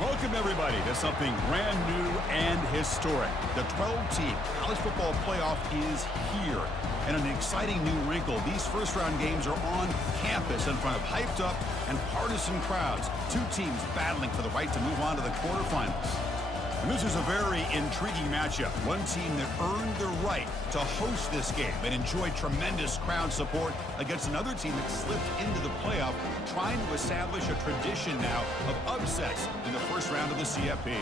Welcome, everybody, to something brand new and historic. The 12-team college football playoff is here. And an exciting new wrinkle, these first-round games are on campus in front of hyped-up and partisan crowds. Two teams battling for the right to move on to the quarterfinals. And this is a very intriguing matchup. One team that earned the right to host this game and enjoyed tremendous crowd support against another team that slipped into the playoff, trying to establish a tradition now of upsets in the first round of the CFP.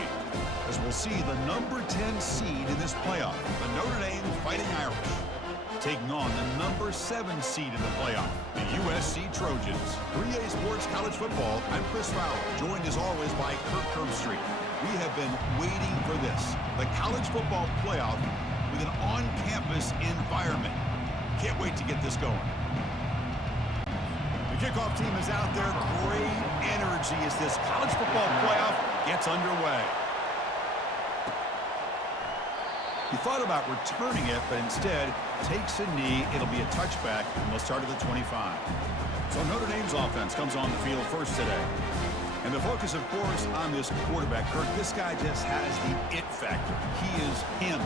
As we'll see, the number 10 seed in this playoff, the Notre Dame Fighting Irish, taking on the number 7 seed in the playoff, the USC Trojans. 3A Sports College Football, I'm Chris Fowler, joined as always by Kirk Herbstreit. We have been waiting for this, the college football playoff with an on-campus environment. Can't wait to get this going. The kickoff team is out there. Great energy as this college football playoff gets underway. He thought about returning it, but instead takes a knee. It'll be a touchback, and they'll start at the 25. So Notre Dame's offense comes on the field first today. And the focus, of course, on this quarterback, Kirk. This guy just has the it factor. He is him,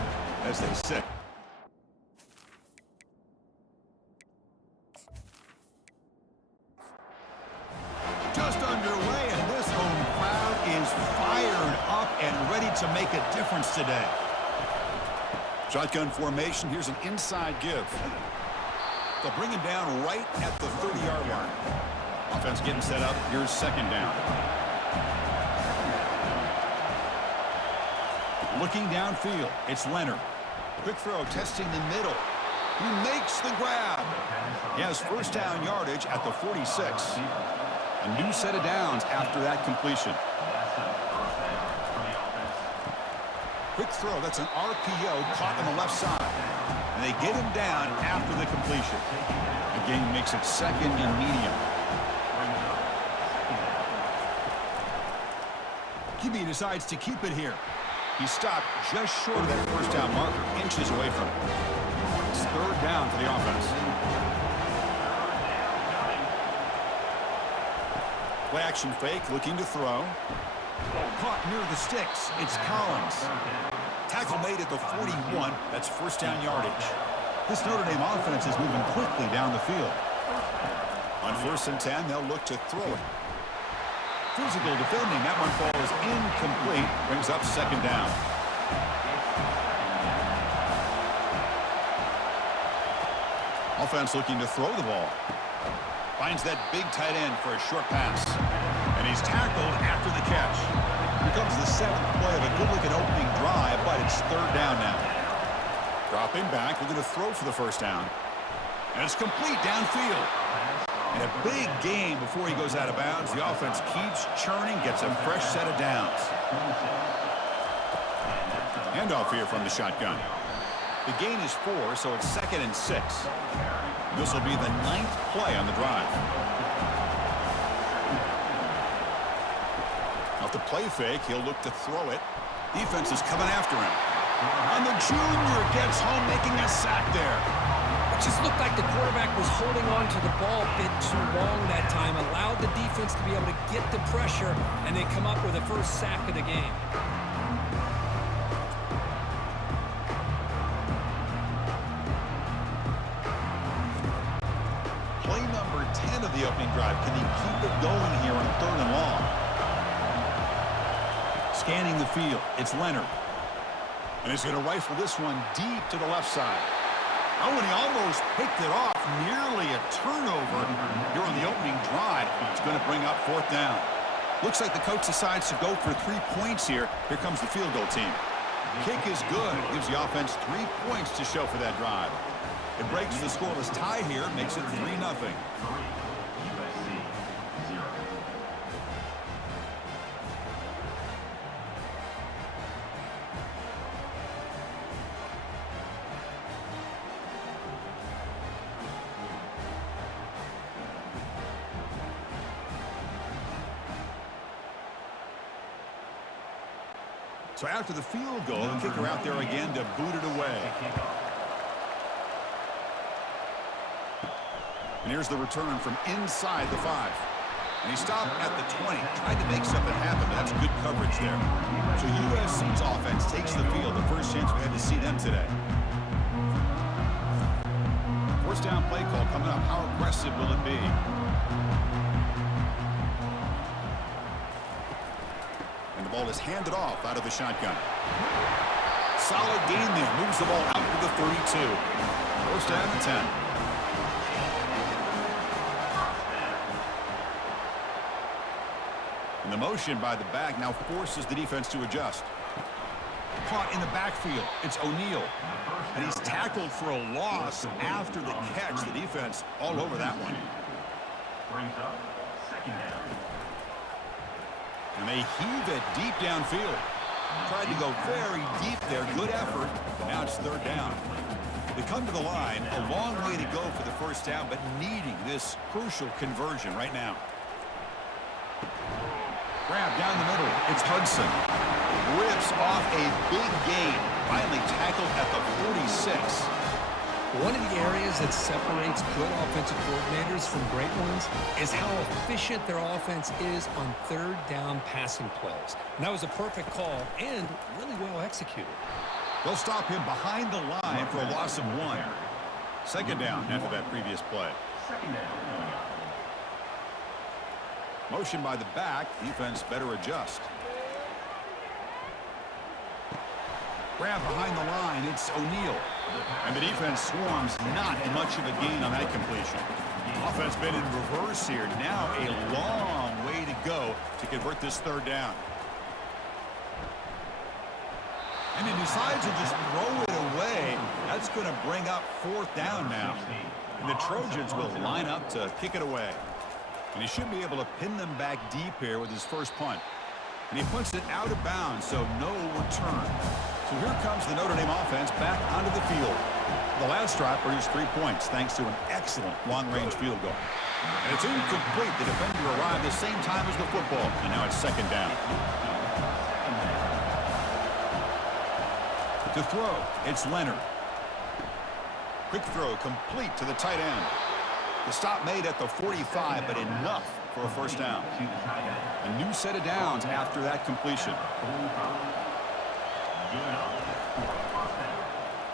as they say. Just underway, and this home crowd is fired up and ready to make a difference today. Shotgun formation. Here's an inside give. They'll bring him down right at the 30-yard line. Offense getting set up. Here's second down. Looking downfield, it's Leonard. Quick throw, testing the middle. He makes the grab. He has first down yardage at the 46. A new set of downs after that completion. Quick throw, that's an RPO caught on the left side. And they get him down after the completion. The game makes it second and medium. QB decides to keep it here. He stopped just short of that first down marker, inches away from it. It's third down for the offense. Play action fake, looking to throw. Caught near the sticks. It's Collins. Tackle made at the 41. That's first down yardage. This Notre Dame offense is moving quickly down the field. On 1st and 10, they'll look to throw it. Physical defending. That one falls incomplete. Brings up second down. Offense looking to throw the ball. Finds that big tight end for a short pass. And he's tackled after the catch. Here comes the 7th play of a good-looking opening drive, but it's third down now. Dropping back. We're going to throw for the first down. And it's complete downfield. And a big game before he goes out of bounds. The offense keeps churning, gets a fresh set of downs. Handoff here from the shotgun. The gain is 4, so it's 2nd and 6. This will be the 9th play on the drive. Off the play fake, he'll look to throw it. Defense is coming after him. And the junior gets home, making a sack there. It just looked like the quarterback was holding on to the ball a bit too long that time, allowed the defense to be able to get the pressure, and they come up with a first sack of the game. Play number 10 of the opening drive. Can he keep it going here on 3rd and long? Scanning the field, it's Leonard. And he's going to rifle this one deep to the left side. Oh, and he almost picked it off. Nearly a turnover here on the opening drive. It's going to bring up 4th down. Looks like the coach decides to go for 3 points here. Here comes the field goal team. Kick is good. Gives the offense 3 points to show for that drive. It breaks the scoreless tie here. Makes it 3-0. So after the field goal, the kicker out there again to boot it away. And here's the return from inside the 5. And he stopped at the 20. Tried to make something happen, but that's good coverage there. So USC's offense takes the field. The first chance we had to see them today. First down play call coming up. How aggressive will it be? And the ball is handed off out of the shotgun. Solid gain there. Moves the ball out to the 32. First down and 10. And the motion by the back now forces the defense to adjust. Caught in the backfield. It's O'Neal. And he's tackled for a loss after the catch. The defense all over that one. Brings up second down. And they heave it deep downfield. Tried to go very deep there. Good effort. Now it's third down. They come to the line. A long way to go for the first down, but needing this crucial conversion right now. Grab down the middle. It's Hudson. Rips off a big gain. Finally tackled at the 46. One of the areas that separates good offensive coordinators from great ones is how efficient their offense is on third down passing plays. And that was a perfect call and really well executed. They'll stop him behind the line for a loss of 1. Second down after that previous play. Second down. Motion by the back. Defense better adjust. Grab behind the line. It's O'Neal. And the defense swarms. Not much of a gain on that completion. Offense been in reverse here. Now a long way to go to convert this third down. And he decides to just throw it away. That's going to bring up fourth down now. And the Trojans will line up to kick it away. And he should be able to pin them back deep here with his first punt. And he punts it out of bounds, so no return. So here comes the Notre Dame offense back onto the field. The last drive produced 3 points thanks to an excellent long-range field goal. And it's incomplete. The defender arrived the same time as the football. And now it's second down. To throw, it's Leonard. Quick throw complete to the tight end. The stop made at the 45, but enough for a first down. A new set of downs after that completion.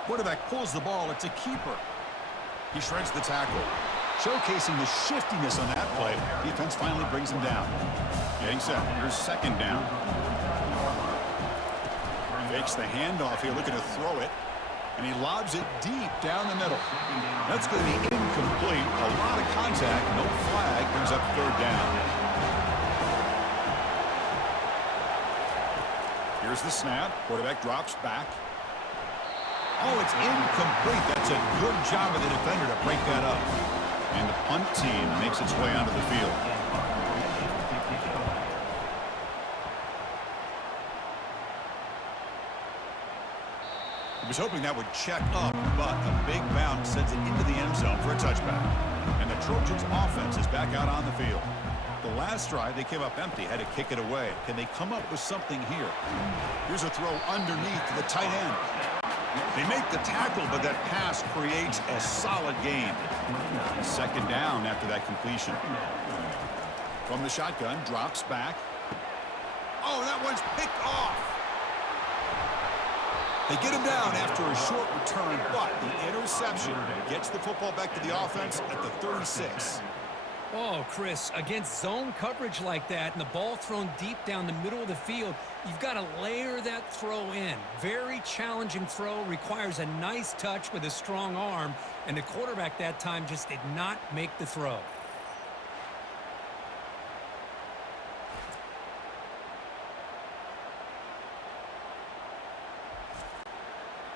Quarterback pulls the ball. It's a keeper. He shreds the tackle. Showcasing the shiftiness on that play. Defense finally brings him down. Getting set. Here's second down. Fakes the handoff here, looking to throw it. And he lobs it deep down the middle. That's going to be incomplete. A lot of contact. No flag. Brings up third down. Here's the snap. Quarterback drops back. Oh, it's incomplete. That's a good job of the defender to break that up. And the punt team makes its way onto the field. Was hoping that would check up, but a big bounce sends it into the end zone for a touchback. And the Trojans' offense is back out on the field. The last drive, they came up empty, had to kick it away. Can they come up with something here? Here's a throw underneath to the tight end. They make the tackle, but that pass creates a solid gain. Second down after that completion. From the shotgun, drops back. Oh, that one's picked off. They get him down after a short return, but the interception gets the football back to the offense at the 36. Oh, Chris, against zone coverage like that and the ball thrown deep down the middle of the field, you've got to layer that throw in. Very challenging throw, requires a nice touch with a strong arm, and the quarterback that time just did not make the throw.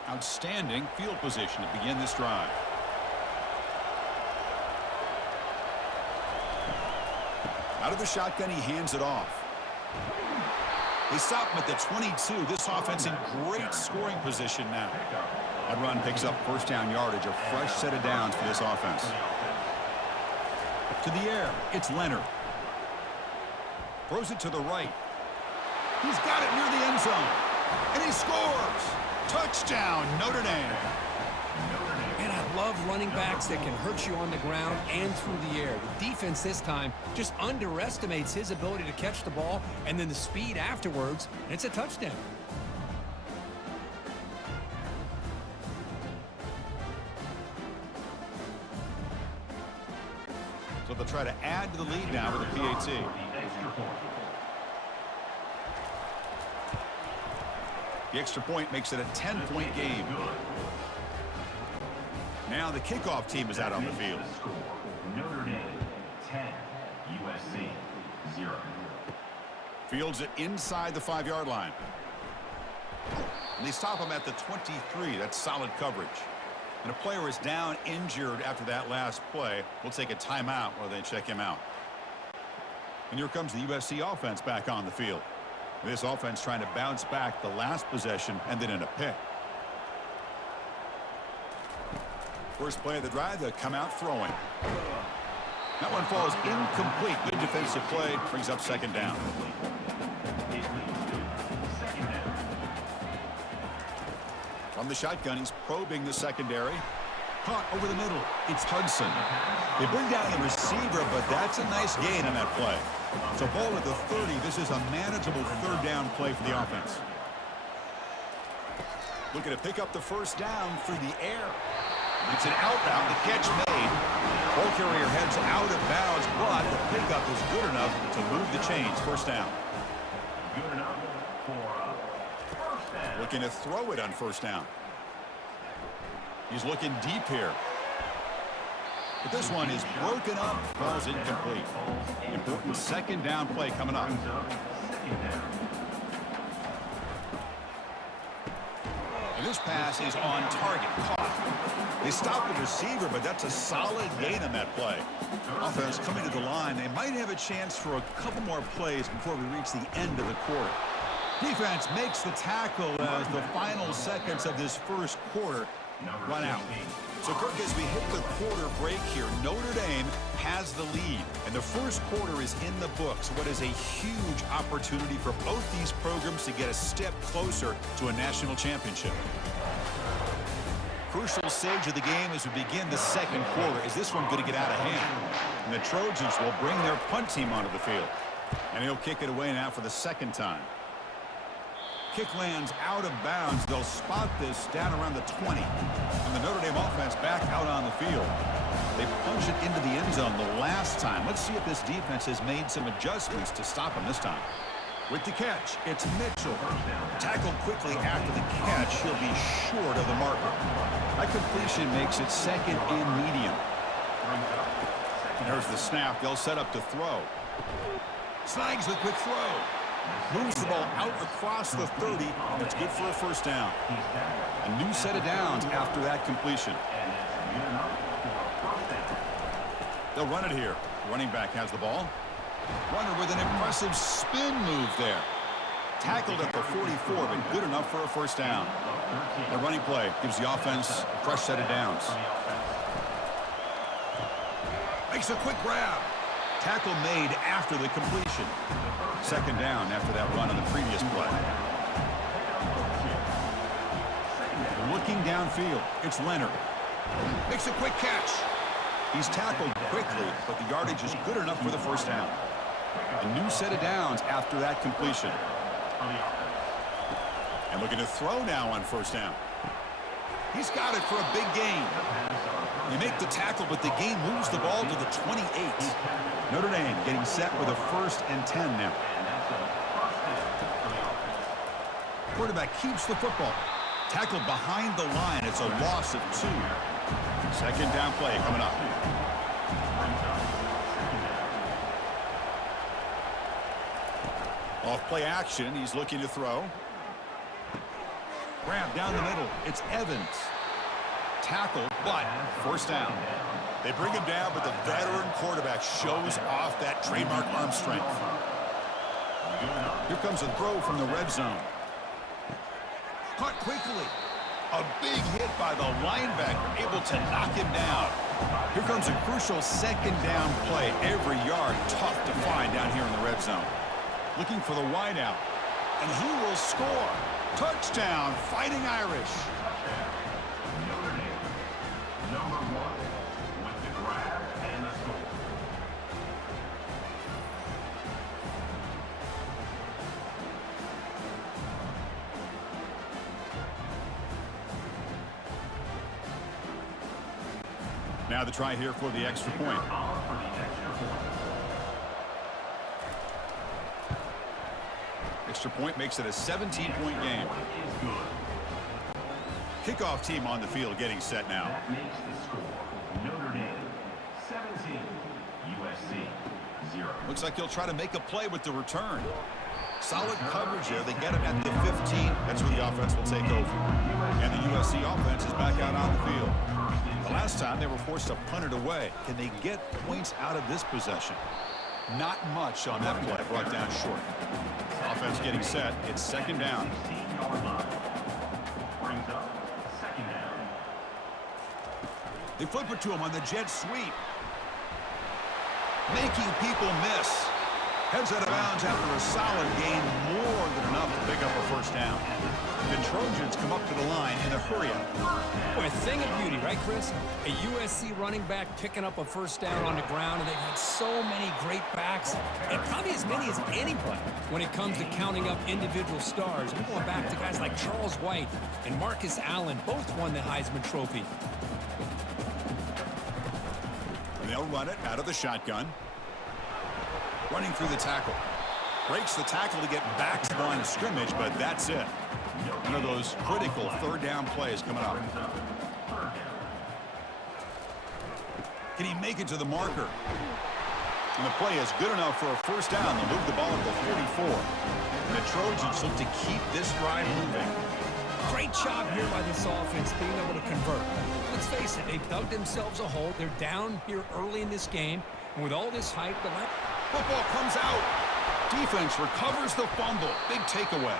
Outstanding field position to begin this drive. Out of the shotgun, he hands it off. They stop him at the 22. This offense in great scoring position now. That run picks up first down yardage, a fresh set of downs for this offense. To the air, it's Leonard. Throws it to the right. He's got it near the end zone. And he scores. Touchdown, Notre Dame. And I love running backs that can hurt you on the ground and through the air. The defense this time just underestimates his ability to catch the ball and then the speed afterwards, and it's a touchdown. So they'll try to add to the lead now with a PAT. The extra point makes it a 10-point game. Now the kickoff team is out on the field. Notre Dame 10, USC 0. Fields it inside the 5-yard line. And they stop him at the 23. That's solid coverage. And a player is down injured after that last play. We'll take a timeout while they check him out. And here comes the USC offense back on the field. This offense trying to bounce back the last possession and then in a pick. First play of the drive, they'll come out throwing. That one falls incomplete. Good defensive play, brings up second down. From the shotgun, he's probing the secondary. Caught over the middle. It's Hudson. They bring down the receiver, but that's a nice gain on that play. So ball at the 30. This is a manageable third down play for the offense. Looking to pick up the first down through the air. It's an out route. The catch made. Ball carrier heads out of bounds, but the pickup is good enough to move the chains. First down. Good enough for first down. Looking to throw it on first down. He's looking deep here. But this one is broken up. Falls incomplete. Important second down play coming up. And this pass is on target. Caught. They stop the receiver, but that's a solid gain on that play. Offense coming to the line. They might have a chance for a couple more plays before we reach the end of the quarter. Defense makes the tackle as the final seconds of this first quarter run out. So, Kirk, as we hit the quarter break here, Notre Dame has the lead, and the first quarter is in the books. What is a huge opportunity for both these programs to get a step closer to a national championship. Crucial stage of the game as we begin the second quarter. Is this one going to get out of hand? And the Trojans will bring their punt team onto the field. And he'll kick it away now for the second time. Kick lands out of bounds. They'll spot this down around the 20. And the Notre Dame offense back out on the field. They punch it into the end zone the last time. Let's see if this defense has made some adjustments to stop them this time. With the catch, it's Mitchell. Tackled quickly after the catch. He'll be short of the marker. That completion makes it second and medium. There's the snap. They'll set up to throw. Snags the quick throw. Moves the ball out across the 30. That's good for a first down. A new set of downs after that completion. They'll run it here. Running back has the ball. Runner with an impressive spin move there. Tackled at the 44, but good enough for a first down. The running play gives the offense a fresh set of downs. Makes a quick grab. Tackle made after the completion. Second down after that run on the previous play. Looking downfield, it's Leonard. Makes a quick catch. He's tackled quickly, but the yardage is good enough for the first down. A new set of downs after that completion. And looking to throw now on first down. He's got it for a big gain. They make the tackle, but the gain moves the ball to the 28. Notre Dame getting set with a 1st and 10 now. Quarterback keeps the football. Tackled behind the line. It's a loss of 2. Second down play coming up. Off play action. He's looking to throw. Grab down the middle. It's Evans. Tackle, but first down. They bring him down, but the veteran quarterback shows off that trademark arm strength. Here comes a throw from the red zone. Caught quickly. A big hit by the linebacker, able to knock him down. Here comes a crucial second down play. Every yard tough to find down here in the red zone. Looking for the wideout, and he will score. Touchdown, Fighting Irish. Now the try here for the extra point. Extra point makes it a 17-point game. Kickoff team on the field getting set now. That makes the score Notre Dame 17, USC 0. Looks like he'll try to make a play with the return. Solid coverage there. They get him at the 15. That's where the offense will take over. And the USC offense is back out on the field. The last time they were forced to punt it away. Can they get points out of this possession? Not much on that play. Brought down short. Offense getting set. It's second down. Brings up second down. They flip it to him on the jet sweep. Making people miss. Heads out of bounds after a solid gain, more than enough to pick up a first down. The Trojans come up to the line in a hurry-up. Boy, a thing of beauty, right, Chris? A USC running back picking up a first down on the ground, and they've had so many great backs, and probably as many as anybody when it comes to counting up individual stars. I'm going back to guys like Charles White and Marcus Allen, both won the Heisman Trophy. And they'll run it out of the shotgun. Running through the tackle. Breaks the tackle to get back to the line of scrimmage, but that's it. One of those critical third down plays coming up. Can he make it to the marker? And the play is good enough for a first down. They'll move the ball at the 44. And the Trojans look to keep this drive moving. Great job here by this offense being able to convert. Let's face it, they've dug themselves a hole. They're down here early in this game. And with all this hype, football comes out. Defense recovers the fumble. Big takeaway.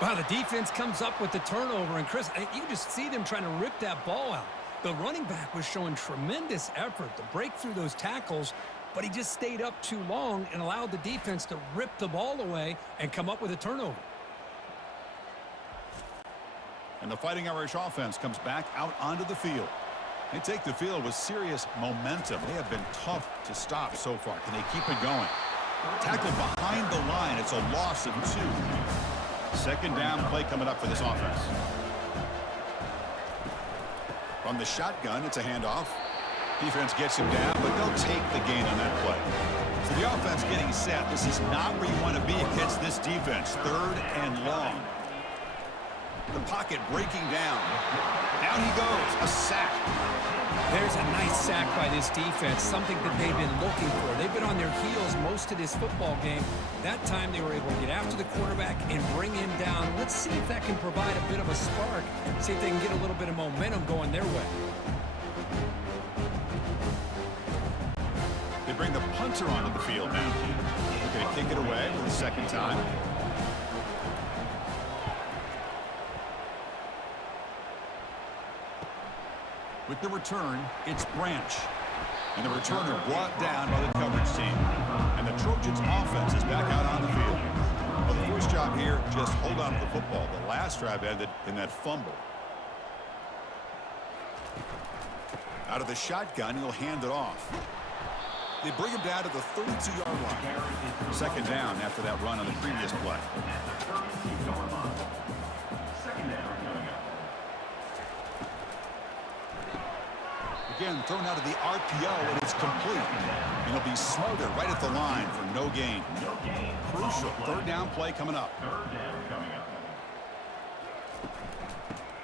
Wow, the defense comes up with the turnover. And, Chris, you can just see them trying to rip that ball out. The running back was showing tremendous effort to break through those tackles, but he just stayed up too long and allowed the defense to rip the ball away and come up with a turnover. And the Fighting Irish offense comes back out onto the field. They take the field with serious momentum. They have been tough to stop so far. Can they keep it going? Tackle behind the line. It's a loss of 2. Second down play coming up for this offense. From the shotgun, it's a handoff. Defense gets him down, but they'll take the gain on that play. So the offense getting set. This is not where you want to be against this defense. Third and long. The pocket breaking down. Down he goes. A sack. There's a nice sack by this defense, something that they've been looking for. They've been on their heels most of this football game. That time they were able to get after the quarterback and bring him down. Let's see if that can provide a bit of a spark. See if they can get a little bit of momentum going their way. They bring the punter onto the field now. Going to kick it away for the second time. With the return, it's Branch. And the returner brought down by the coverage team. And the Trojans offense is back out on the field. Well, the first job here, just hold on to the football. The last drive ended in that fumble. Out of the shotgun, he'll hand it off. They bring him down to the 32-yard line. Second down after that run on the previous play. Again, thrown out of the RPO, and it's complete. And he'll be smothered right at the line for no gain. Crucial third down play coming up.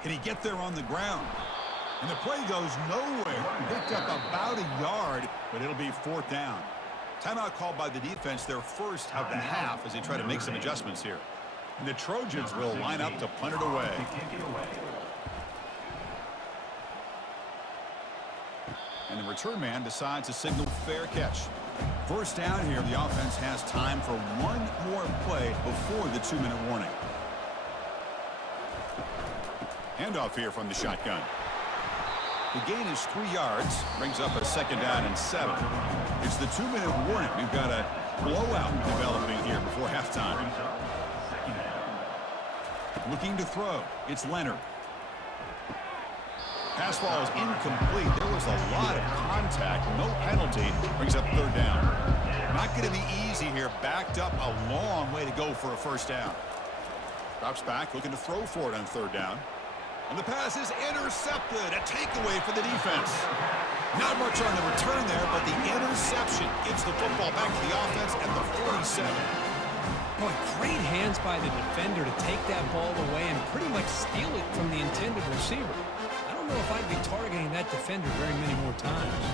Can he get there on the ground? And the play goes nowhere. Picked up about a yard, but it'll be fourth down. Timeout called by the defense, their first of the half, as they try to make some adjustments here. And the Trojans will line up to punt it away. And the return man decides to signal fair catch. First down here, the offense has time for one more play before the 2-minute warning. Handoff here from the shotgun. The gain is 3 yards, brings up a second down and 7. It's the 2-minute warning. We've got a blowout developing here before halftime. Looking to throw. It's Leonard. Pass ball is incomplete. There was a lot of contact. No penalty. Brings up third down. Not going to be easy here. Backed up a long way to go for a first down. Drops back, looking to throw for it on third down. And the pass is intercepted. A takeaway for the defense. Not much on the return there, but the interception gives the football back to the offense at the 47. Boy, great hands by the defender to take that ball away and pretty much steal it from the intended receiver. I don't know if I'd be targeting that defender very many more times.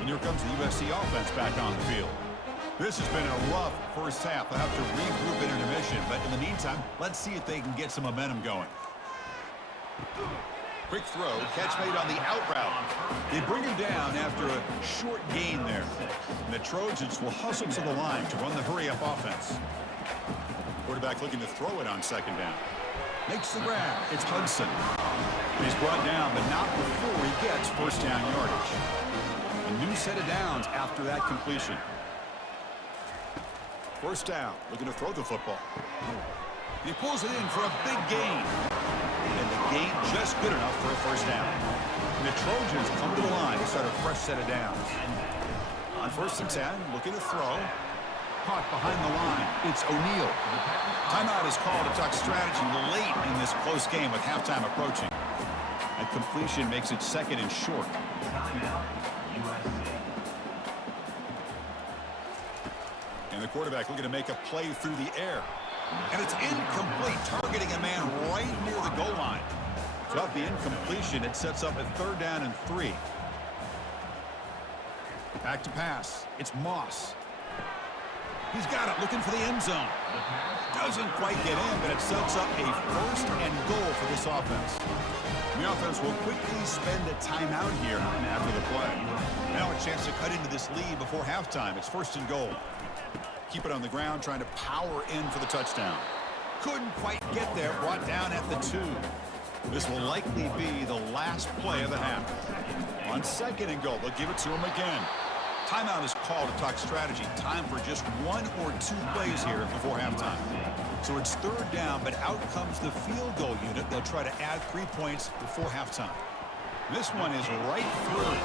And here comes the USC offense back on the field. This has been a rough first half. They'll have to regroup in intermission, but in the meantime, let's see if they can get some momentum going. Quick throw, catch made on the out route. They bring him down after a short gain there. And the Trojans will hustle to the line to run the hurry-up offense. Quarterback looking to throw it on second down. Makes the grab. It's Hudson. He's brought down, but not before he gets first down yardage. A new set of downs after that completion. First down, looking to throw the football. He pulls it in for a big gain. And the gain just good enough for a first down. And the Trojans come to the line to start a fresh set of downs. On 1st and 10, looking to throw. Caught behind the line. It's O'Neal. Timeout is called to talk strategy late in this close game with halftime approaching. A completion makes it second and short. Timeout, USC. And the quarterback looking to make a play through the air. And it's incomplete, targeting a man right near the goal line. So off the incompletion, it sets up a 3rd down and 3. Back to pass. It's Moss. He's got it, looking for the end zone. Doesn't quite get in, but it sets up a 1st and goal for this offense. The offense will quickly spend a timeout here after the play. Now a chance to cut into this lead before halftime. It's 1st and goal. Keep it on the ground, trying to power in for the touchdown. Couldn't quite get there, brought down at the 2. This will likely be the last play of the half. On 2nd and goal, they'll give it to him again. Timeout is called to talk strategy. Time for just 1 or 2 plays here before halftime. So it's 3rd down, but out comes the field goal unit. They'll try to add 3 points before halftime. This one is right through.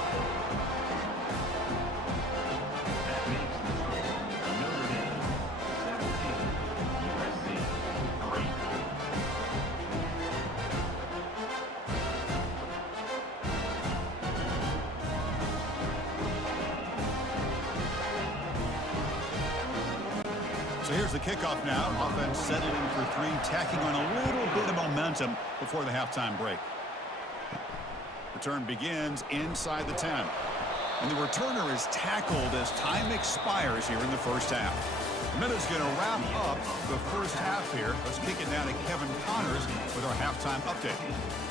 So here's the kickoff now. Offense settling for 3, tacking on a little bit of momentum before the halftime break. Return begins inside the 10. And the returner is tackled as time expires here in the first half. The minute's going to wrap up the first half here. Let's kick it down to Kevin Connors with our halftime update.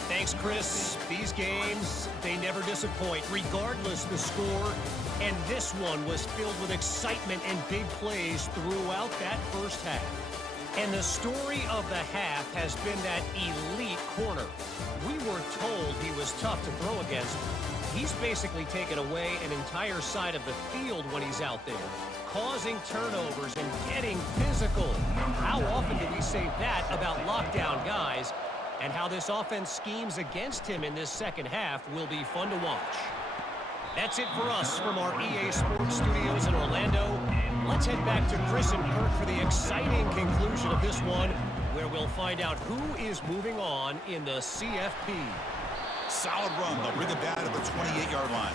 Thanks, Chris. These games, they never disappoint, regardless the score. And this one was filled with excitement and big plays throughout that first half. And the story of the half has been that elite corner. We were told he was tough to throw against. He's basically taken away an entire side of the field when he's out there, causing turnovers and getting physical. How often do we say that about lockdown guys? And how this offense schemes against him in this second half will be fun to watch. That's it for us from our EA Sports Studios in Orlando. Let's head back to Chris and Kirk for the exciting conclusion of this one, where we'll find out who is moving on in the CFP. Solid run. They'll bring it down to the 28-yard line.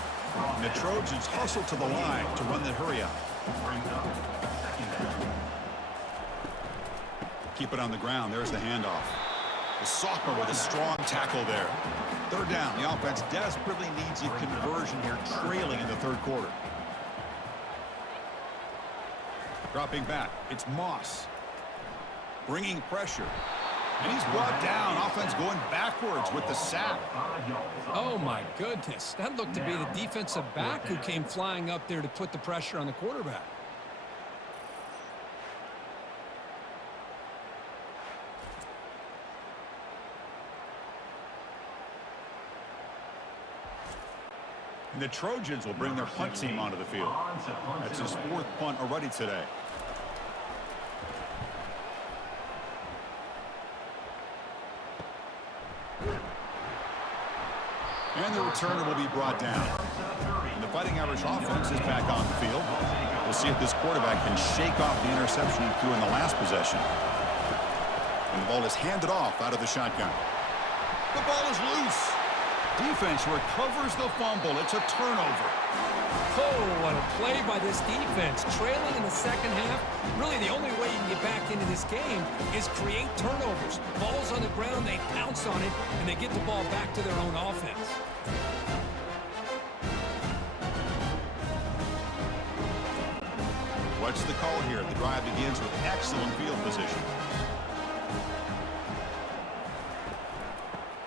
And the Trojans hustle to the line to run the hurry-up. Keep it on the ground. There's the handoff. The sophomore with a strong tackle there. 3rd down. The offense desperately needs a conversion here, trailing in the 3rd quarter. Dropping back. It's Moss. Bringing pressure. And he's brought down. Offense going backwards with the sack. Oh, my goodness. That looked to be the defensive back who came flying up there to put the pressure on the quarterback. And the Trojans will bring their punt team onto the field. That's his 4th punt already today. And the returner will be brought down. And the Fighting Irish offense is back on the field. We'll see if this quarterback can shake off the interception he threw in the last possession. And the ball is handed off out of the shotgun. The ball is loose. Defense recovers the fumble. It's a turnover. Oh, what a play by this defense. Trailing in the second half, really the only way you can get back into this game is create turnovers. Ball's on the ground, they pounce on it, and they get the ball back to their own offense. What's the call here? The drive begins with excellent field position.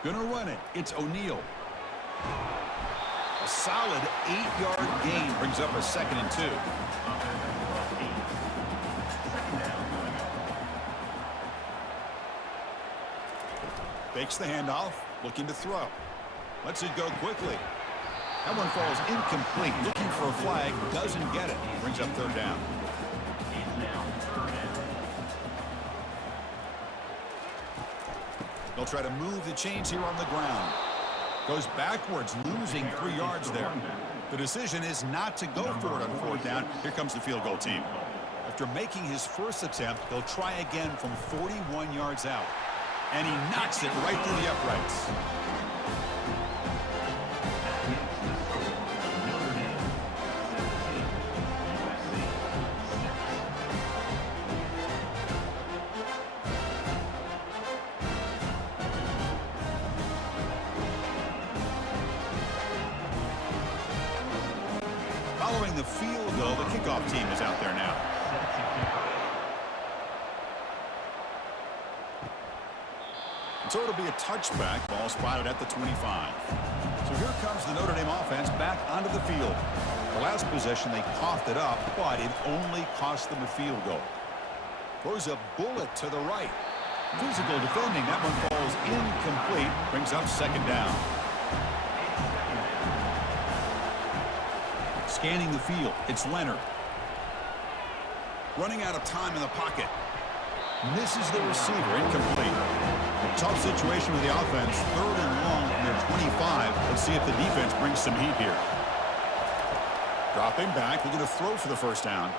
Gonna run it. It's O'Neal. A solid 8-yard gain brings up a 2nd and 2. Fakes the handoff, looking to throw. Lets it go quickly. That one falls incomplete. Looking for a flag, doesn't get it. Brings up 3rd down. They'll try to move the chains here on the ground. Goes backwards, losing 3 yards there. The decision is not to go for it on 4th down. Here comes the field goal team. After making his first attempt, he'll try again from 41 yards out. And he knocks it right through the uprights. Following the field goal, the kickoff team is out there now. And so it'll be a touchback. Ball spotted at the 25. So here comes the Notre Dame offense back onto the field. The last possession, they coughed it up, but it only cost them a field goal. Throws a bullet to the right. Physical defending. That one falls incomplete. Brings up 2nd down. Scanning the field, it's Leonard. Running out of time in the pocket. Misses the receiver, incomplete. A tough situation with the offense, 3rd and long from their 25. Let's see if the defense brings some heat here. Dropping back, looking to throw for the 1st down.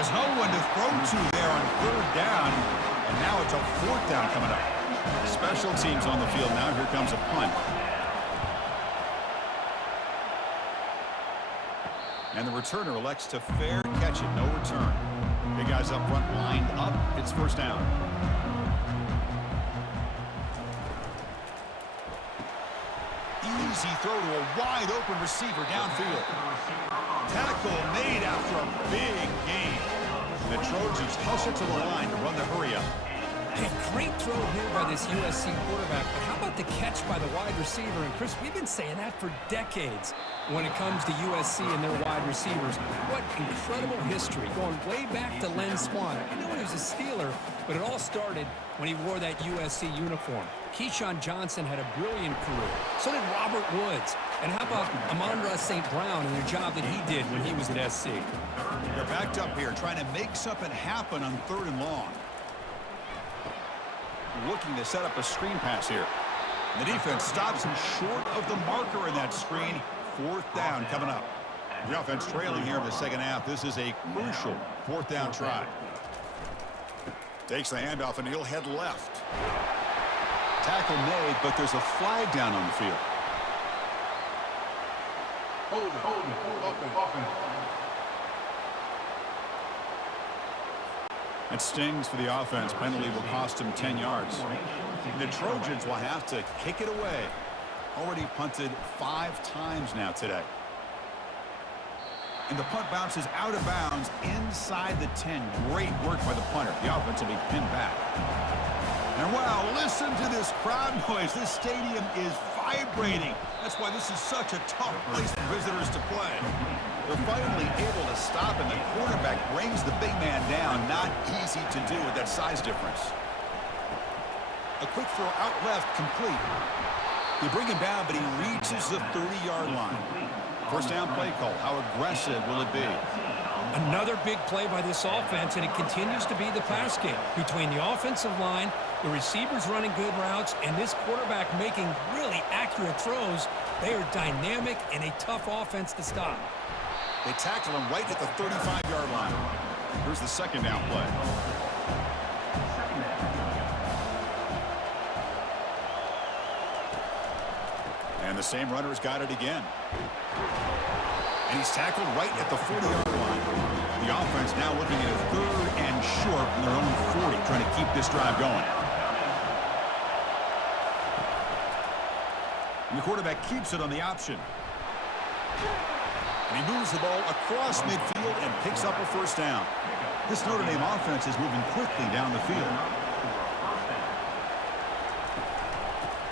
There's no one to throw to there on 3rd down, and now it's a 4th down coming up. Special teams on the field now. Here comes a punt. And the returner elects to fair catch it. No return. Big guys up front lined up. It's 1st down. Easy throw to a wide open receiver downfield. Tackle made after a big gain. The Trojans hustle to the line to run the hurry up. Hey, great throw here by this USC quarterback, but how about the catch by the wide receiver? And Chris, we've been saying that for decades when it comes to USC and their wide receivers. What incredible history, going way back to Len Swan. I know he was a Steeler, but it all started when he wore that USC uniform. Keyshawn Johnson had a brilliant career. So did Robert Woods. And how about Amon-Ra St. Brown and the job that he did when he was at SC? They're backed up here, trying to make something happen on 3rd and long. Looking to set up a screen pass here. The defense stops him short of the marker in that screen. 4th down coming up. The offense trailing here in the 2nd half. This is a crucial 4th down try. Takes the handoff and he'll head left. Tackle made, but there's a flag down on the field. Hold it. That stings for the offense. Penalty will cost him 10 yards. The Trojans will have to kick it away. Already punted 5 times now today. And the punt bounces out of bounds inside the 10. Great work by the punter. The offense will be pinned back. And wow, listen to this crowd noise. This stadium is vibrating. That's why this is such a tough place for visitors to play. They're finally able to stop, and the quarterback brings the big man down. Not easy to do with that size difference. A quick throw out left, complete. They bring him down, but he reaches the 30-yard line. 1st down play call. How aggressive will it be? Another big play by this offense, and it continues to be the pass game. Between the offensive line, the receivers running good routes, and this quarterback making really accurate throws, they are dynamic and a tough offense to stop. They tackle him right at the 35-yard line. Here's the second down play. And the same runner's got it again. And he's tackled right at the 40-yard line. The offense now looking at a 3rd and short from their own 40, trying to keep this drive going. And the quarterback keeps it on the option. And he moves the ball across midfield and picks up a first down. This Notre Dame offense is moving quickly down the field.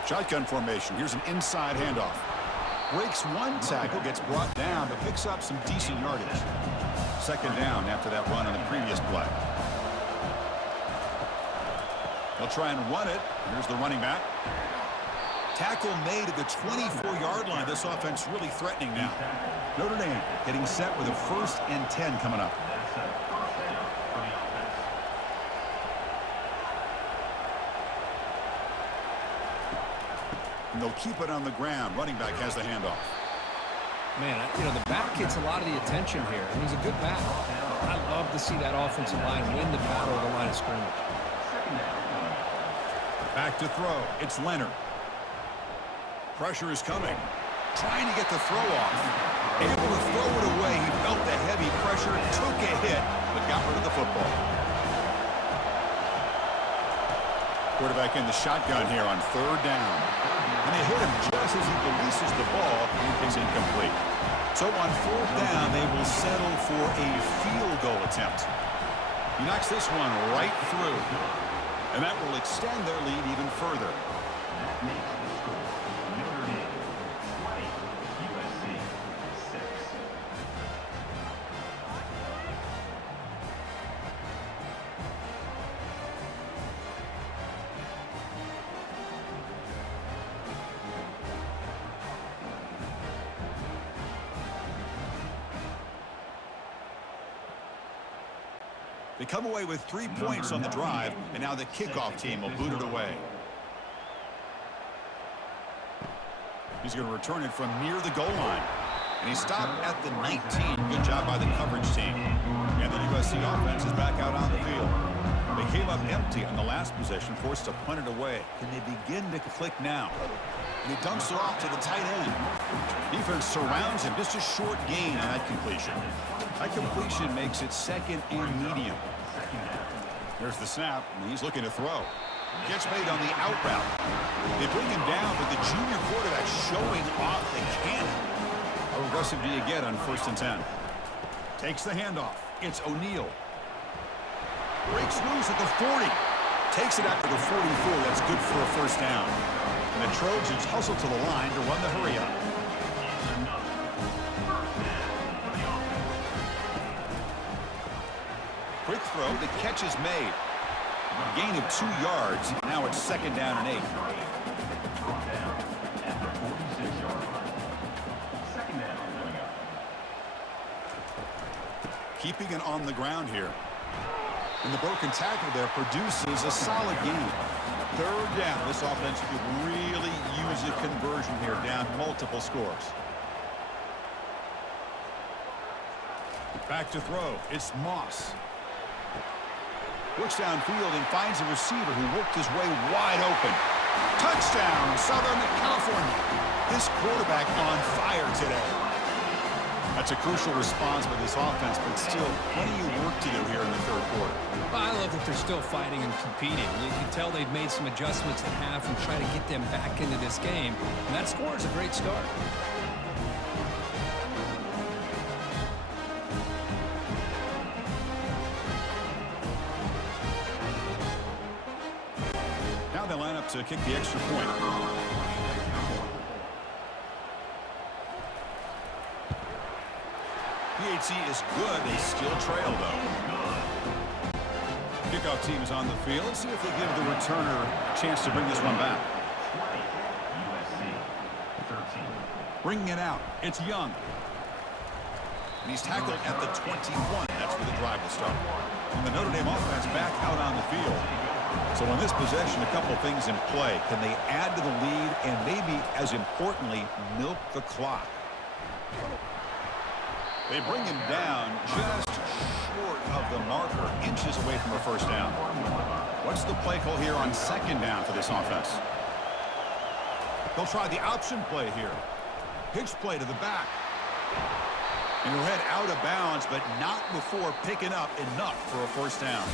Shotgun formation. Here's an inside handoff. Breaks one tackle, gets brought down, but picks up some decent yardage. Second down after that run on the previous play. They'll try and run it. Here's the running back. Tackle made at the 24-yard line. This offense really threatening now. Notre Dame getting set with a 1st and 10 coming up. And they'll keep it on the ground. Running back has the handoff. Man, you know, the back gets a lot of the attention here. And he's a good back. I love to see that offensive line win the battle of the line of scrimmage. Back to throw. It's Leonard. Pressure is coming. Trying to get the throw off. Able to throw it away. He felt the heavy pressure, took a hit, but got rid of the football. Quarterback in the shotgun here on 3rd down. And they hit him just as he releases the ball. It's incomplete. So on 4th down, they will settle for a field goal attempt. He knocks this one right through. And that will extend their lead even further. That makes the score Notre Dame 20, USC 6. They come away with 3 points on the drive, and now the kickoff team will boot it away. He's going to return it from near the goal line. And he stopped at the 19. Good job by the coverage team. And the USC offense is back out on the field. They came up empty on the last possession, forced to punt it away. Can they begin to click now? And he dumps it off to the tight end. Defense surrounds him. Just a short gain on that completion. That completion makes it 2nd and medium. There's the snap, and he's looking to throw. Gets made on the out route. They bring him down, but the junior quarterback showing off the cannon. How aggressive do you get on 1st and 10? Takes the handoff. It's O'Neal. Breaks loose at the 40. Takes it out to the 44. That's good for a first down. And the Trojans hustle to the line to run the hurry up. Quick throw. The catch is made. A gain of 2 yards. Now it's 2nd down and 8. Keeping it on the ground here. And the broken tackle there produces a solid gain. 3rd down. This offense could really use a conversion here, down multiple scores. Back to throw. It's Moss. Looks downfield and finds a receiver who worked his way wide open. Touchdown, Southern California. This quarterback on fire today. That's a crucial response with this offense, but still plenty of work to do here in the 3rd quarter. Well, I love that they're still fighting and competing. You can tell they've made some adjustments at half and try to get them back into this game. And that score is a great start. Now they line up to kick the extra point. PAT is good. They still trail, though. Kickoff team is on the field. Let's see if they give the returner a chance to bring this one back. Bringing it out. It's Young. And he's tackled at the 21. That's where the drive will start. And the Notre Dame offense back out on the field. So on this possession, a couple things in play. Can they add to the lead and maybe, as importantly, milk the clock? They bring him down just short of the marker, inches away from a first down. What's the play call here on second down for this offense? They'll try the option play here. Pitch play to the back. And he'll head out of bounds, but not before picking up enough for a first down.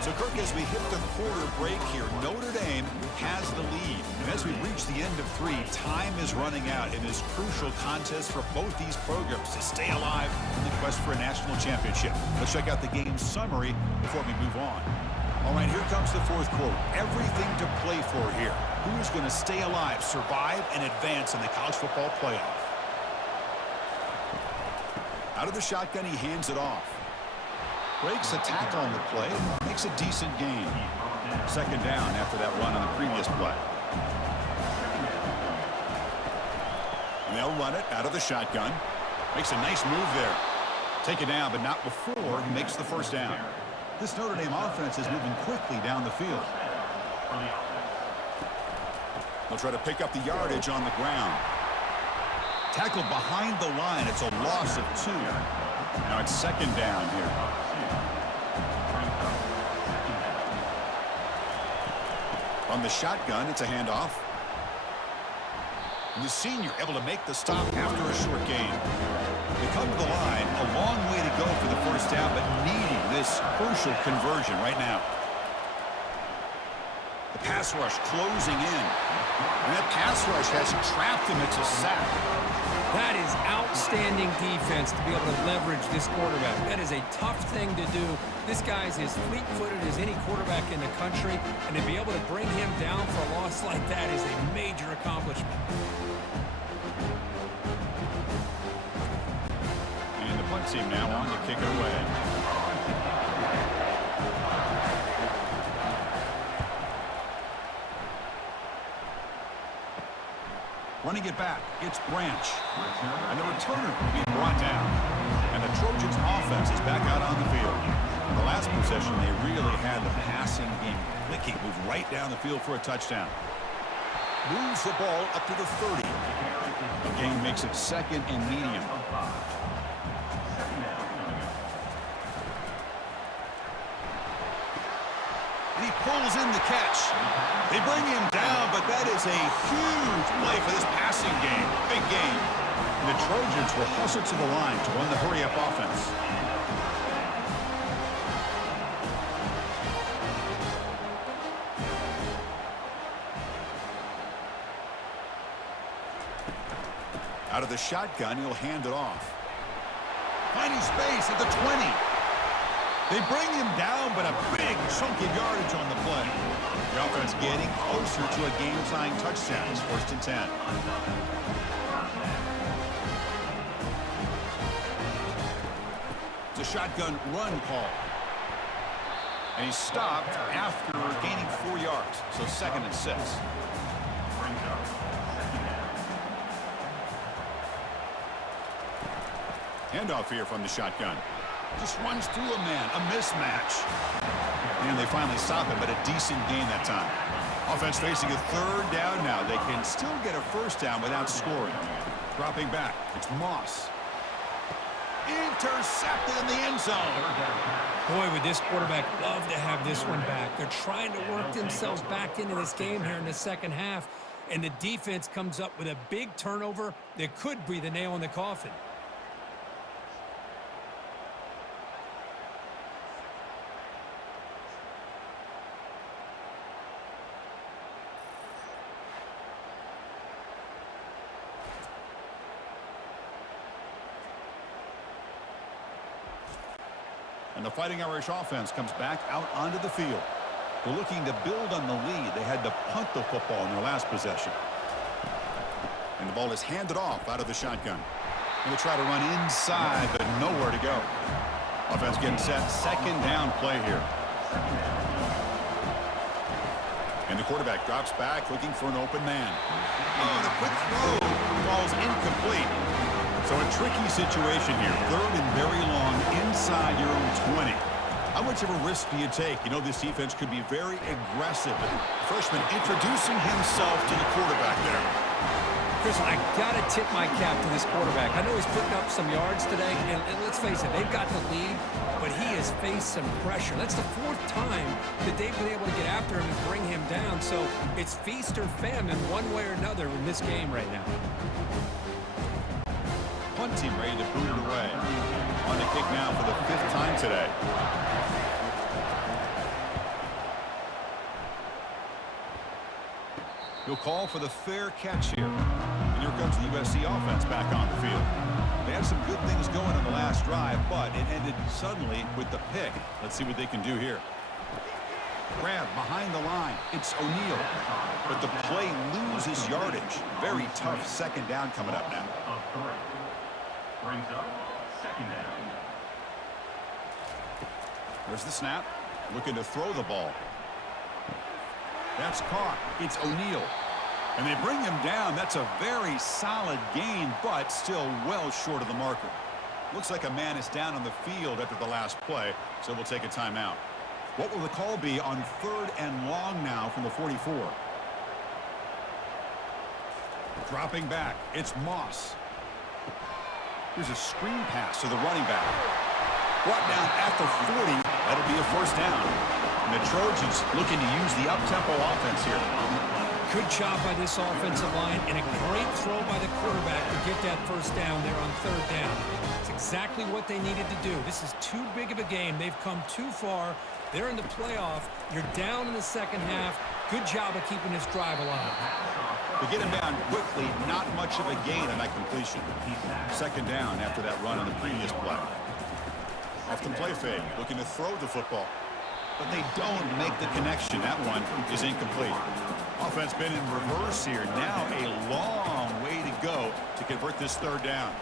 So, Kirk, as we hit the quarter break here, Notre Dame has the lead. And as we reach the end of 3, time is running out in this crucial contest for both these programs to stay alive in the quest for a national championship. Let's check out the game summary before we move on. All right, here comes the fourth quarter. Everything to play for here. Who is going to stay alive, survive, and advance in the college football playoff? Out of the shotgun, he hands it off. Breaks a tackle on the play, makes a decent gain. Second down after that run on the previous play. And they'll run it out of the shotgun. Makes a nice move there. Take it down, but not before he makes the first down. This Notre Dame offense is moving quickly down the field. They'll try to pick up the yardage on the ground. Tackled behind the line. It's a loss of 2. Now it's second down here. On the shotgun, it's a handoff. And the senior able to make the stop after a short gain. They come to the line, a long way to go for the first down, but needing this crucial conversion right now. The pass rush closing in. And that pass rush has trapped him. It's a sack. That is outstanding defense to be able to leverage this quarterback. That is a tough thing to do. This guy's as fleet-footed as any quarterback in the country, and to be able to bring him down for a loss like that is a major accomplishment. And the punt team now on to kick it away. Running it back, it's Branch. And the returner will be brought down. And the Trojans' offense is back out on the field. In the last possession, they really had the passing game clicking, moved right down the field for a touchdown. Moves the ball up to the 30. The game makes it second and medium. And he pulls in the catch. They bring him down, but that is a huge play for this passing game. Big game. And the Trojans will hustle to the line to run the hurry-up offense. Out of the shotgun, he'll hand it off. Finding space at the 20. They bring him down, but a big chunk of yardage on the play. The offense getting closer to a game-tying touchdown. It's 1st and 10. It's a shotgun run call. And he's stopped after gaining 4 yards. So 2nd and 6. Handoff here from the shotgun. Just runs through a man, a mismatch. And they finally stop him, but a decent gain that time. Offense facing a 3rd down now. They can still get a first down without scoring. Dropping back, it's Moss. Intercepted in the end zone. Boy, would this quarterback love to have this one back. They're trying to work themselves back into this game here in the second half. And the defense comes up with a big turnover that could be the nail in the coffin. And the Fighting Irish offense comes back out onto the field. They're looking to build on the lead. They had to punt the football in their last possession. And the ball is handed off out of the shotgun. And they try to run inside, but nowhere to go. Offense getting set. 2nd down play here. And the quarterback drops back looking for an open man. Oh, the quick throw falls incomplete. So a tricky situation here. 3rd and very long inside your own 20. How much of a risk do you take? You know, this defense could be very aggressive. The freshman introducing himself to the quarterback there. Chris, I got to tip my cap to this quarterback. I know he's putting up some yards today, and let's face it, they've got the lead, but he has faced some pressure. That's the fourth time that they've been able to get after him and bring him down, so it's feast or famine one way or another in this game right now. Punt team ready to boot it away. On the kick now for the 5th time today. He'll call for the fair catch here. And here comes the USC offense back on the field. They had some good things going on the last drive, but it ended suddenly with the pick. Let's see what they can do here. Grab behind the line. It's O'Neal. But the play loses yardage. Very tough second down coming up now. Brings up second down. There's the snap. Looking to throw the ball. That's caught. It's O'Neal. And they bring him down. That's a very solid gain, but still well short of the marker. Looks like a man is down on the field after the last play, so we'll take a timeout. What will the call be on 3rd and long now from the 44? Dropping back. It's Moss. Here's a screen pass to the running back. Brought down at the 40. That'll be a first down. And the Trojans looking to use the up-tempo offense here. Good job by this offensive line and a great throw by the quarterback to get that first down there on 3rd down. It's exactly what they needed to do. This is too big of a game. They've come too far. They're in the playoff. You're down in the second half. Good job of keeping this drive alive. To get him down quickly, not much of a gain on that completion. Second down after that run on the previous play. Off the play fake, looking to throw the football. But they don't make the connection. That one is incomplete. Offense been in reverse here. Now a long way to go to convert this 3rd down.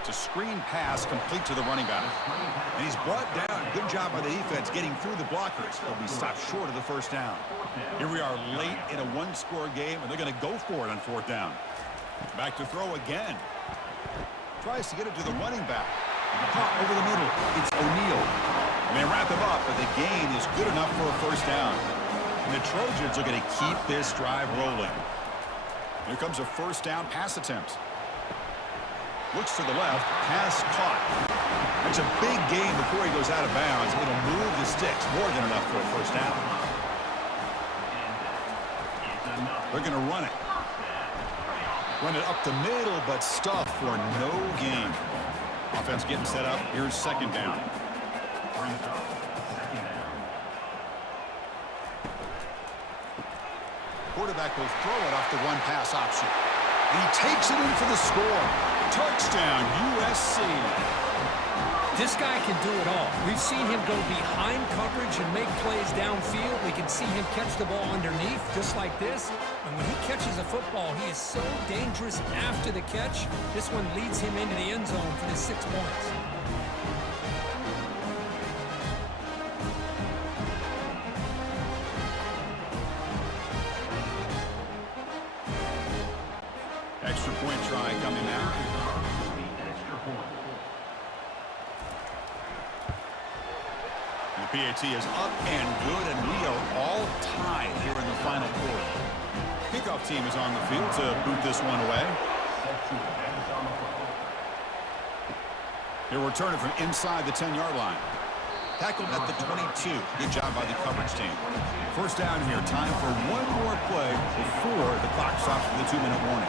It's a screen pass complete to the running back. And he's brought down. Good job by the defense getting through the blockers. He'll be stopped short of the first down. Here we are late in a one-score game, and they're going to go for it on 4th down. Back to throw again. Tries to get it to the running back. Caught over the middle. It's O'Neal. And they wrap him up, but the gain is good enough for a first down. And the Trojans are going to keep this drive rolling. Here comes a first down pass attempt. Looks to the left. Pass caught. It's a big gain before he goes out of bounds. It'll move the sticks. More than enough for a first down. They're going to run it. Run it up the middle, but stuff for no gain. Offense getting set up. Here's 2nd down. Quarterback will throw it off the one-pass option. And he takes it in for the score. Touchdown, USC. This guy can do it all. We've seen him go behind coverage and make plays downfield. We can see him catch the ball underneath, just like this. And when he catches a football, he is so dangerous after the catch. This one leads him into the end zone for the 6 points. Extra point try coming now. And the PAT is up and good, and we are all tied here in the final quarter. Kickoff team is on the field to boot this one away. They'll return it from inside the 10-yard line. Tackled at the 22. Good job by the coverage team. First down here. Time for one more play before the clock stops for the 2-minute warning.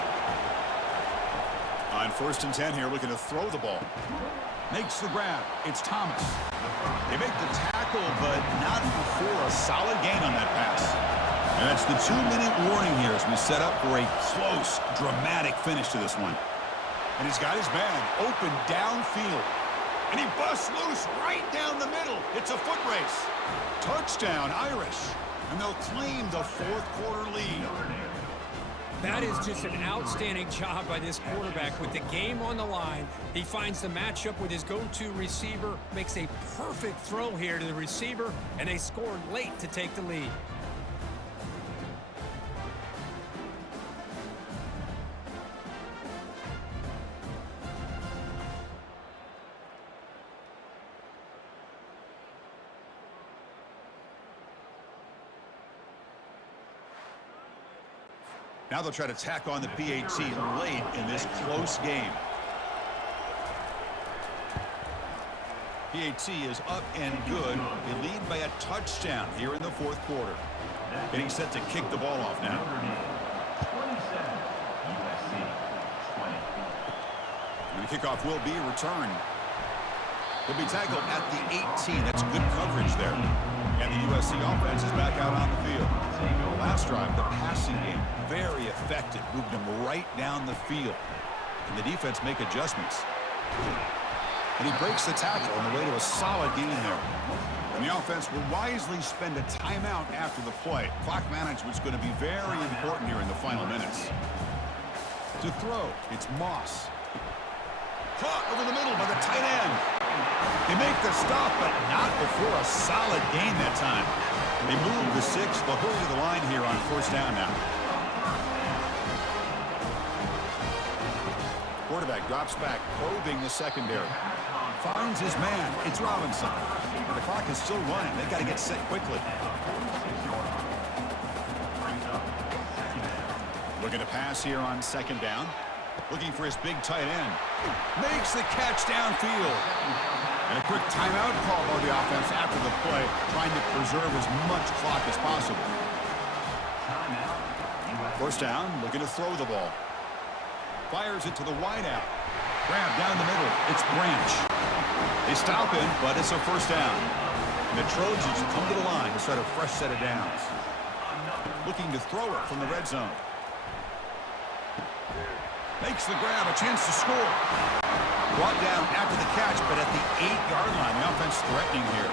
On 1st and 10 here, looking to throw the ball. Makes the grab. It's Thomas. They make the tackle, but not before a solid gain on that pass. And that's the 2-minute warning here as we set up for a close, dramatic finish to this one. And he's got his man open downfield. And he busts loose right down the middle. It's a foot race. Touchdown, Irish. And they'll claim the 4th quarter lead. That is just an outstanding job by this quarterback with the game on the line. He finds the matchup with his go-to receiver, makes a perfect throw here to the receiver, and they scored late to take the lead. Now they'll try to tack on the PAT late in this close game. PAT is up and good. They lead by a touchdown here in the fourth quarter. Getting set to kick the ball off now. 27, USC 20. And the kickoff will be returned. He'll be tackled at the 18. That's good coverage there. And the USC offense is back out on the field. Last drive, the passing game, very effective. Moved them right down the field. Can the defense make adjustments? And he breaks the tackle on the way to a solid gain there. And the offense will wisely spend a timeout after the play. Clock management is going to be very important here in the final minutes. To throw, it's Moss. Caught over the middle by the tight end. They make the stop, but not before a solid gain that time. They move the 6. They'll hurry to the line here on first down now. Quarterback drops back, probing the secondary. Finds his man. It's Robinson. The clock is still running. They've got to get set quickly. Looking to pass here on second down. Looking for his big tight end. Makes the catch downfield. And a quick timeout call by the offense after the play, trying to preserve as much clock as possible. First down, looking to throw the ball. Fires it to the wideout. Grab down the middle. It's Branch. They stop him, but it's a first down. And the Trojans come to the line to start a fresh set of downs. Looking to throw it from the red zone. Makes the grab, a chance to score. Brought down after the catch, but at the 8-yard line, the offense threatening here.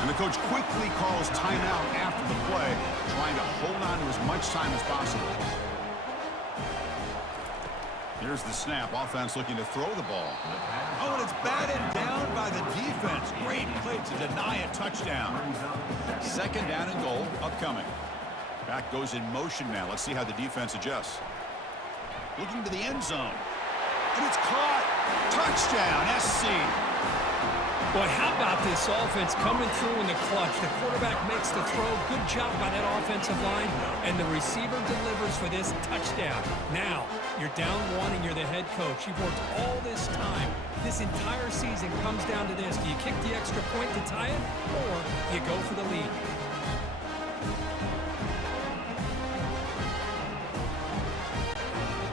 And the coach quickly calls timeout after the play, trying to hold on to as much time as possible. Here's the snap. Offense looking to throw the ball. Oh, and it's batted down by the defense. Great play to deny a touchdown. Second down and goal upcoming. Back goes in motion now. Let's see how the defense adjusts. Looking to the end zone. And it's caught. Touchdown, SC. Boy, how about this offense coming through in the clutch? The quarterback makes the throw. Good job by that offensive line. And the receiver delivers for this touchdown. Now, you're down 1 and you're the head coach. You've worked all this time. This entire season comes down to this. Do you kick the extra point to tie it, or do you go for the lead?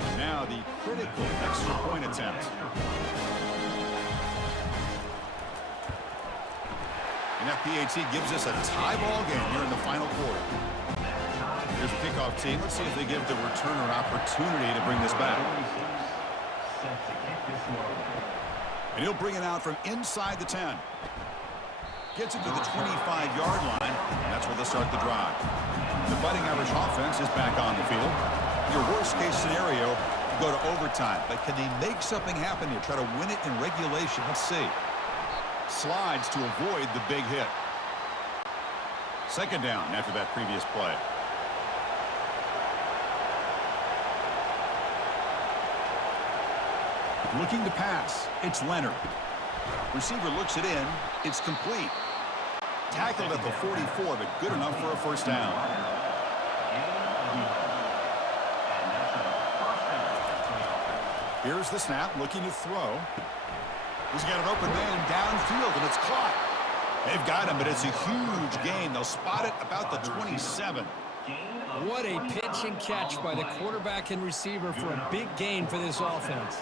And now the critical extra point attempt. And that PAT gives us a tie ball game here in the final quarter. Here's the kickoff team. Let's see if they give the returner opportunity to bring this back. And he'll bring it out from inside the 10. Gets it to the 25-yard line, and that's where they'll start the drive. The Fighting Irish offense is back on the field. Your worst-case scenario, go to overtime. But can they make something happen here? Try to win it in regulation. Let's see. Slides to avoid the big hit. Second down after that previous play. Looking to pass. It's Leonard. Receiver looks it in. It's complete. Tackled at the 44, but good enough for a first down. Here's the snap. Looking to throw. He's got an open man downfield, and it's caught. They've got him, but it's a huge gain. They'll spot it about the 27. What a pitch and catch by the quarterback and receiver for a big gain for this offense.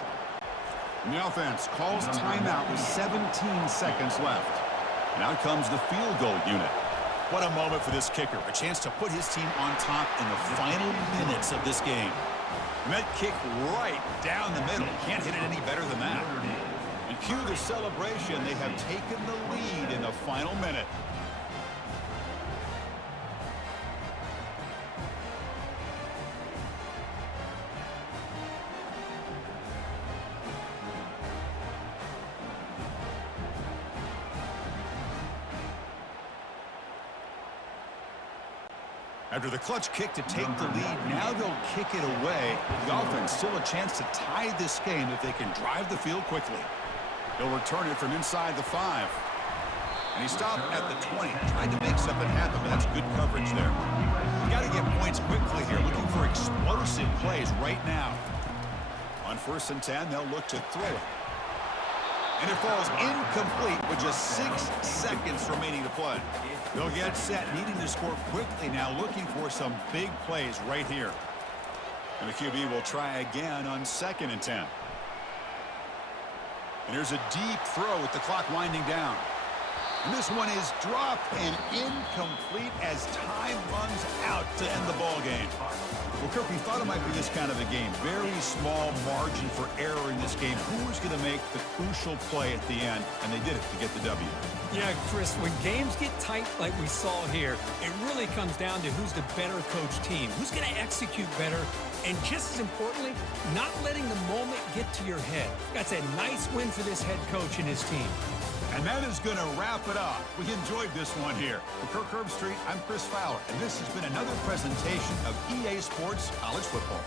And the offense calls timeout with 17 seconds left. And out comes the field goal unit. What a moment for this kicker. A chance to put his team on top in the final minutes of this game. And that kick right down the middle. Can't hit it any better than that. And cue the celebration. They have taken the lead in the final minute. After the clutch kick to take the lead, now they'll kick it away. The offense still a chance to tie this game if they can drive the field quickly. They'll return it from inside the 5. And he stopped at the 20. Tried to make something happen, but that's good coverage there. You got to get points quickly here, looking for explosive plays right now. On 1st and 10, they'll look to throw it. And it falls incomplete with just 6 seconds remaining to play. They'll get set, needing to score quickly now, looking for some big plays right here. And the QB will try again on 2nd and 10. And here's a deep throw with the clock winding down. And this one is dropped and incomplete as time runs out to end the ball game. Well, Kirk, we thought it might be this kind of a game. Very small margin for error in this game. Who was going to make the crucial play at the end? And they did it to get the W. Yeah, Chris, when games get tight like we saw here, it really comes down to who's the better coach team, who's going to execute better, and just as importantly, not letting the moment get to your head. That's a nice win for this head coach and his team. And that is going to wrap it up. We enjoyed this one here. For Kirk Herbstreit, I'm Chris Fowler, and this has been another presentation of EA Sports College Football.